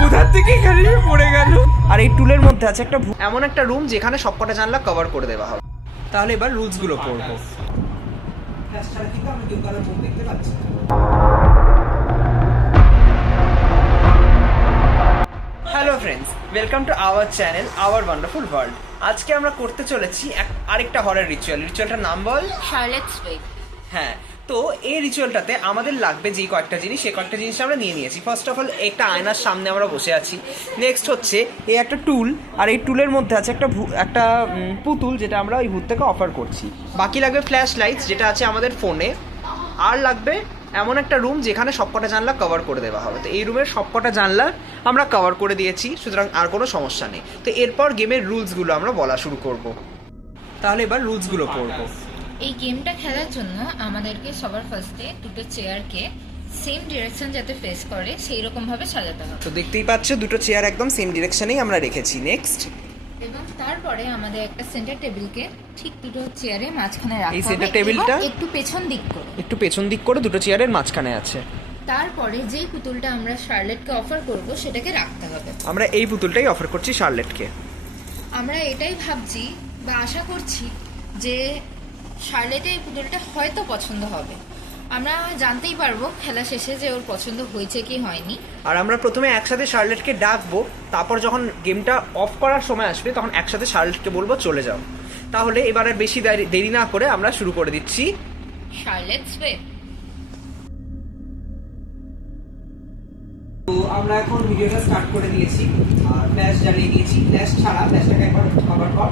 কোথা থেকে এখানে পড়ে গেল। আর এই টুলের মধ্যে আছে একটা এমন একটা রুম যেখানে সবকটা জানলা কভার করে দেওয়া হবে। তাহলে এবার রুলস গুলো পড়বো। Hello friends, welcome to our channel hour wonderful world. আজকে আমরা করতে চলেছি আরেকটা হরর রিচুয়ালটার নাম বল শার্লেটস ওয়েট। হ্যাঁ, তো এই রিচুয়ালটাতে আমাদের লাগবে যে কয়েকটা জিনিস, সেই কয়েকটা জিনিস আমরা নিয়ে নিয়েছি। ফার্স্ট অফ অল একটা আয়নার সামনে আমরা বসে আছি। নেক্সট হচ্ছে এই একটা টুল, আর এই টুলের মধ্যে আছে একটা পুতুল, যেটা আমরা ওই ভূত থেকে অফার করছি। বাকি লাগবে ফ্ল্যাশ লাইটস, যেটা আছে আমাদের ফোনে। আর লাগবে এমন একটা রুম যেখানে সবকটা জানলা কভার করে দেওয়া হবে। তো এই রুমের সবকটা জানলা আমরা কভার করে দিয়েছি, সুতরাং আর কোনো সমস্যা নেই। তো এরপর গেমের রুলসগুলো আমরা বলা শুরু করব। তাহলে এবার রুলসগুলো পড়বো। এই গেমটা খেলার জন্য আমাদেরকে সবার ফার্স্টে দুটো চেয়ারকে সেম ডিরেকশন যাতে ফেস করে সেই রকম ভাবে সাজাতে হবে। তো দেখতেই পাচ্ছ দুটো চেয়ার একদম সেম ডিরেকশনেই আমরা রেখেছি। নেক্সট, এবং তারপরে আমাদের একটা সেন্টার টেবিলকে ঠিক দুটো চেয়ারের মাঝখানে রাখতে হবে। এই সেন্টার টেবিলটা একটু পেছন দিক করে দুটো চেয়ারের মাঝখানে আছে। তারপরে যেই পুতুলটা আমরা শার্লেটকে অফার করব সেটাকে রাখতে হবে। আমরা এই পুতুলটাই অফার করছি শার্লেটকে। আমরা এটাই ভাবছি বা আশা করছি যে শার্লেটের এই পুতুলটা হয়তো পছন্দ হবে। আমরা জানতেই পারবো খেলা শেষে যে ওর পছন্দ হয়েছে কি হয়নি। আর আমরা প্রথমে একসাথে শার্লেটকে ডাকবো, তারপর যখন গেমটা অফ করার সময় আসবে তখন একসাথে শার্লেটকে বলবো চলে যাও। তাহলে এবার আর বেশি দেরি না করে আমরা শুরু করে দিচ্ছি শার্লেটস ওয়েট। তো আমরা এখন ভিডিওটা স্টার্ট করে দিয়েছি আর ফ্ল্যাশ জ্বালিয়ে দিয়েছি। ফ্ল্যাশ ছাড়া, ফ্ল্যাশটাকে একবার কভার কর।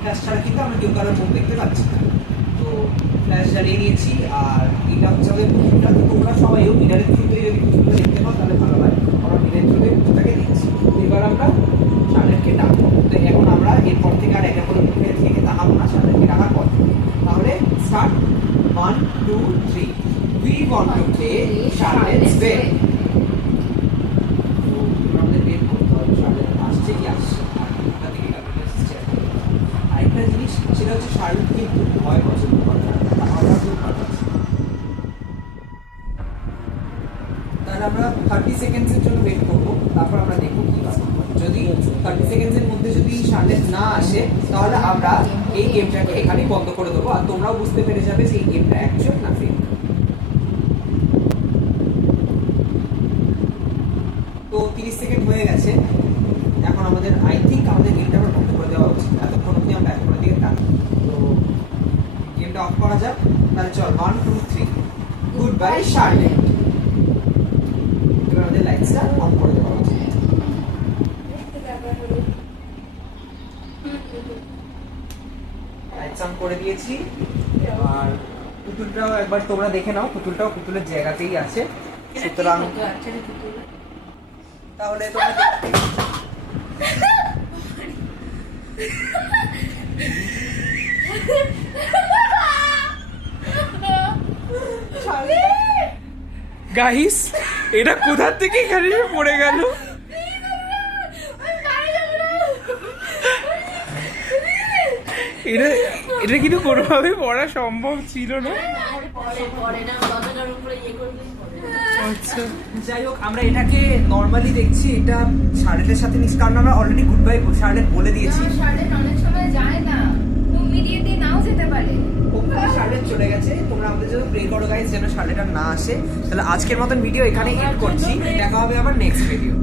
ফ্ল্যাশ ছাড়া কিন্তু আমরা কেউ কারোর মুখ দেখতে পাচ্ছি না। তো ফ্ল্যাশ জ্বালিয়ে নিয়েছি আর এটা হচ্ছে আমাদের পুতুলটা। তো তোমরা সবাইও মিটারের থ্রুতে যদি পুতুলটা দেখতে পাও তাহলে ভালো হয়। আমরা মিটারের থ্রুতে পুতুলটাকে দিচ্ছি। এবার আমরা শার্লেটকে ডাকবো। তো এখন আমরা এরপর থেকে আর একটা করে মুখের থেকে তাকাবো না শার্লেটকে ডাকার পর থেকে। তাহলে start, 1 2 3। We want to play Charlotte's Web. আরেকটা জিনিস সেটা হচ্ছে শার্লট কিন্তু ভয় পছন্দ করে না। তাহলে আমরা 30 সেকেন্ডসের জন্য ওয়েট করবো, তারপর আমরা দেখবো কি হয়। যদি 30 সেকেন্ডসের মধ্যে যদি শার্লেট না আসে তাহলে আমরা এই গেমটাকে এখানেই বন্ধ করে দেবো। আর তোমরাও বুঝতে পেরে যাবে যে এই গেমটা অ্যাকচুয়াল না ফেক। তো 30 সেকেন্ড হয়ে গেছে। এখন আমাদের আই থিঙ্ক আমাদের গেমটা আবার বন্ধ করে দেওয়া উচিত। এতক্ষণ অব্দি আমরা এক করে দিয়ে থাকি। তো গেমটা অফ করা যাক। তাহলে চল 1 2 3, গুড বাই শার্লেট। এবার আমাদের লাইটসটা অন করে দেওয়া উচিত। লাইটস অন করে দিয়েছি। আর পুতুলটাও একবার তোমরা দেখে নাও, পুতুলটাও পুতুলের জায়গাতেই আছে। সুতরাং তাহলে তোমরা গাইস, এটা কোথা থেকে এখানে পড়ে গেল? এটা কিন্তু কোনোভাবে পড়া সম্ভব ছিল না। আচ্ছা, যাই হোক, আমরা এটাকে নর্মালি দেখছি। এটা শার্লেটের সাথে কারণ আমরা অলরেডি গুড বাই শার্লেট বলে দিয়েছি। শার্লেট অনেক সময় যায় না, ইমিডিয়েটলি নাও যেতে পারে। শার্লেট চলে গেছে। তোমরা আমাদের জন্য প্রে করো গাইস যেন শার্লেট আর না আসে। তাহলে আজকের মতন ভিডিও এখানে এন্ড করছি। দেখা হবে আবার নেক্সট ভিডিও।